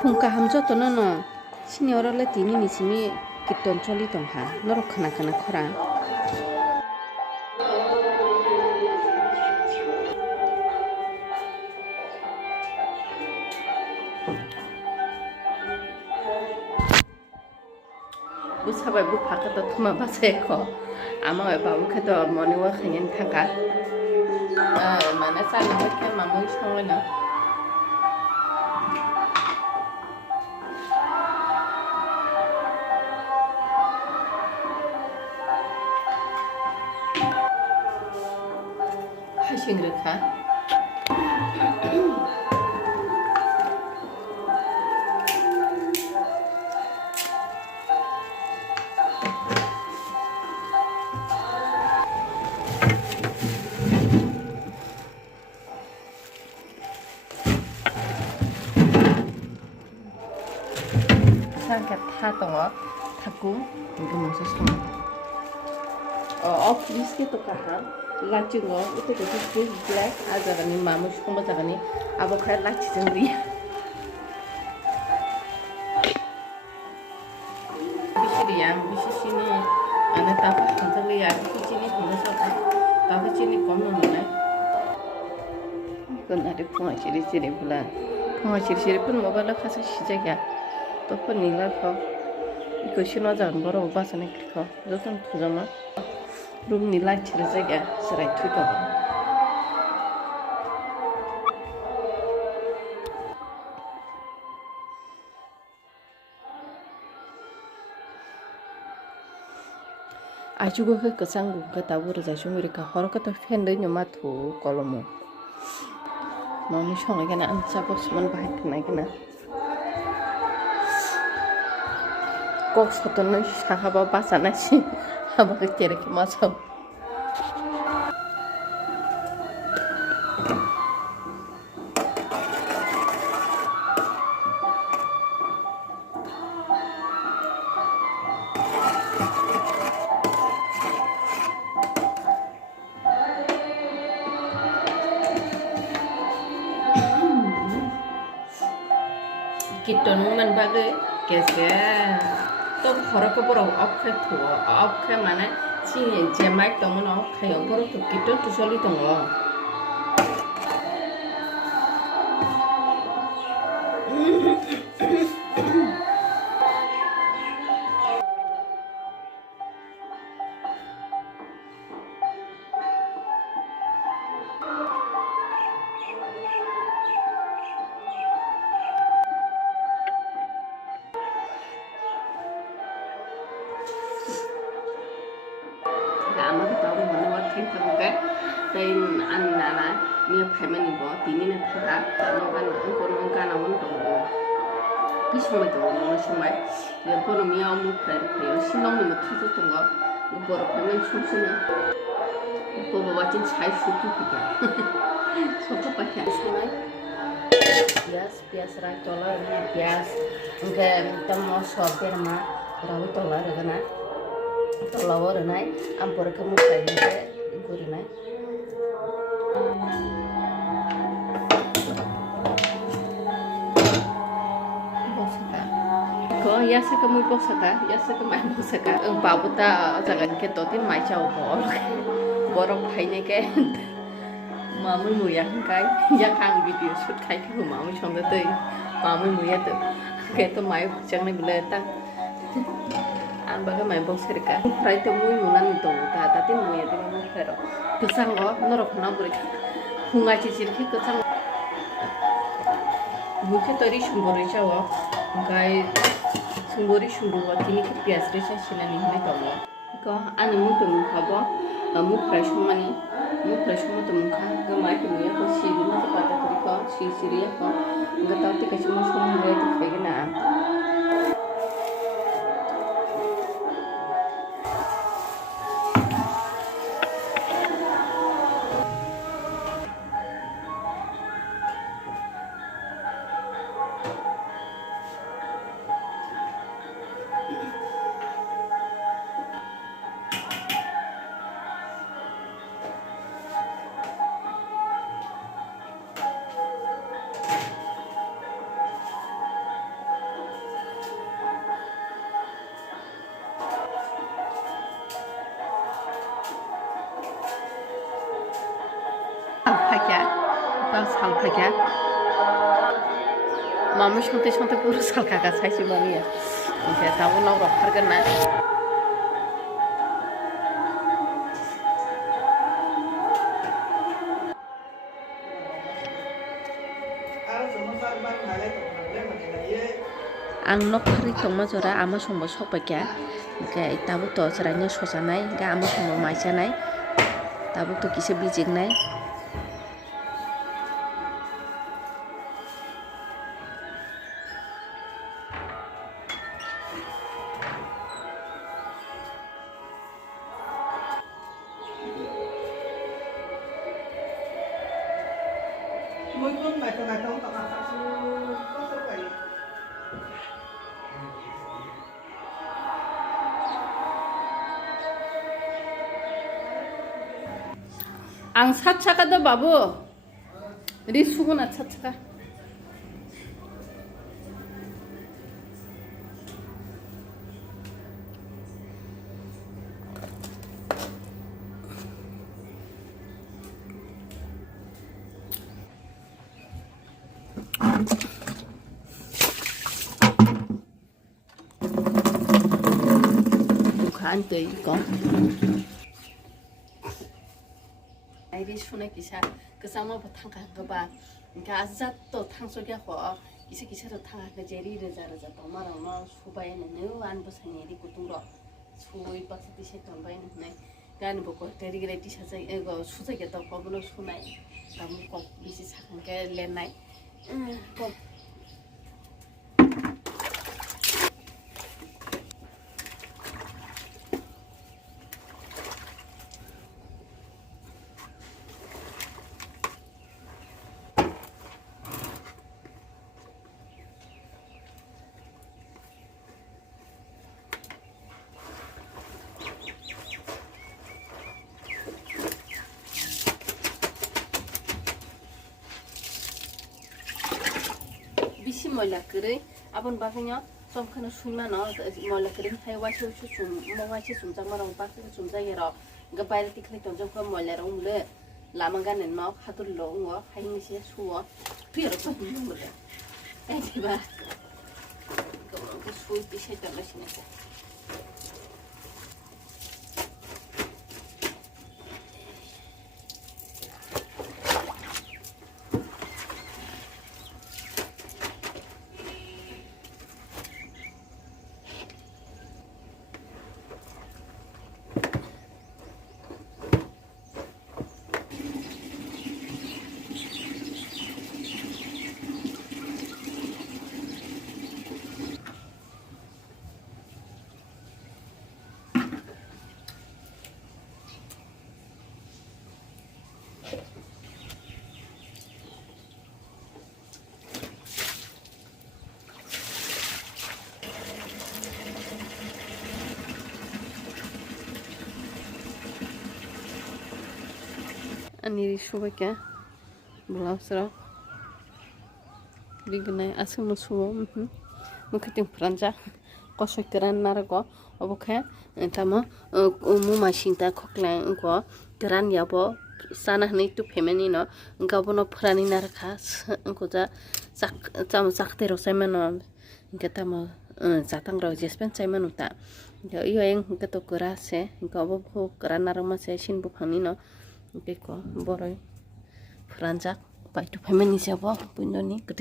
Pungka hamjo to no sini orole tini ni simi kiton choli tongha norok khana khana khora busabai bu phaka to thuma basai kho ama babu kha to moni wa khanyen thaka mana sa ni kha mamu songla na 하싱르카 상가 타동어 타고 이거 무슨 소리 비스켓 또 가하 라치고 itu jadi black aja kan mamu semua jangan nih aku kayak laci sendiri bisa dia bisa sini ada tapi nanti lihat di sini punya siapa tapi sini kono nih kan ada ciri-ciri pula ciri-ciri pun mobile kasih 시작이야 또 pun nilai kok 이거 신화장 뭐라고 봐서는 그거 요즘 두잖아 룸 nilai ciri-ciri serai tuh 아주고 그 상구 그 다부르 자주미리카 허락부터 팬들 녀마토 걸어모 너무 시원하게나 안 잡았으면 바이트나게나 꼭 서도는 사하바 바사나시 하바 그때 이렇게 맞아 기토는 만 바게 계세 또 허락고 보러 업해 투어 업해 만에 지 제말 동은 업해 보러 또 기토 투설이 동어 아마도 나도 뭐는 와 탱탱게 tên ăn là miếng phải mình bỏ tí nên là thà nó ăn con nào muốn đồ cái xong rồi đồ nó xong rồi rồi con nó miếng mua phải phải 신랑 mình 타줬던 거 이거 보러 가면 춤추네 이거 봐봐 진짜 잘 슈트 그게 손톱밖에 안 쓰네 bias rak tola ini bias enggak kita mau sopir mah rawi tola dengan tola dengan ampor kamu kayak ini có giá sẽ có mùi bốc saka giá sẽ có mái bốc saka bảo bút ta chẳng cái tổ tiên mái chào Borok hay này cái mà mới mùi ăn cái giá hàng video shoot cái của mà mới chọn tới mà mới mùi ăn được cái tổ mái chẳng này bự tăng ăn bao cái mái bốc saka phải tổ mùi muốn ăn tổ ta tiên mùi ăn thì mùi phải rồi cứ sang đó nó rồi nó bự hung ai chỉ khi cứ sang mùi cái tới đi xuống bồi chào cái sumber sumber kini ke pias recha silani hme tawo ko ani mu to khabo mu fresh mani mu fresh mo to kha ga mai to ya ko siri ma pata kori ko siri ya ko ga ta te kachi mo sum re to khegena 살파기야. 딱 살파기야. 마음을 손대 부르 살가가 사실 몸이야. 이제 다운로드 하겠나? ang nokari tongma jora ama songbo sokbakya ke tabu to jranya sojanai ga ama songbo maisanai tabu to kisa bijiknai ang 차차가 더 바보 리 수구나 차차가 안 돼 이거 아이리 손에 기사 그 상마 바탕가 그봐 그러니까 아자또 탕속에 호 기사도 탕가 그 제리를 자라자 도마랑 뭐 수바에는 너안 버서니 리 고통로 수이 박스티 셋던 바에는 네 가는 보고 데리그레 티셔츠 이거 수색에 또 거부로 수나이 너무 꼭 미시 사는 게 렌나이 꼭 बिसि मैला करै आबन बाखैनो समखनो सुइमानो मैला करै थाय वासे सुम मवासे सुमजां मारं बाखै सुमजाय र ग बायरे तिखै तंजं क मैला र उले लामागा ने न खातुर ल उङ हाइनिसे सुव फिर त बुले एदिबा ग सुइ तिसे तलसिने 아니 쇼밖에 몰랐어. 리그네 아스모 수어 무크팅 프란자 거셔그란 나르고 어버케 타마 무마신타 코클랑 거 그란 야보 사나니 투 페메니노 가보노 프라니 나르카 고자 짝 작대로 세면은 게타마 자탕로 제스펜 세면우타 이여행 그또 그라세 가보고 그란 나르마 세신 부팡니노 Beko boroi franjak pai tu family siapa punya ni gede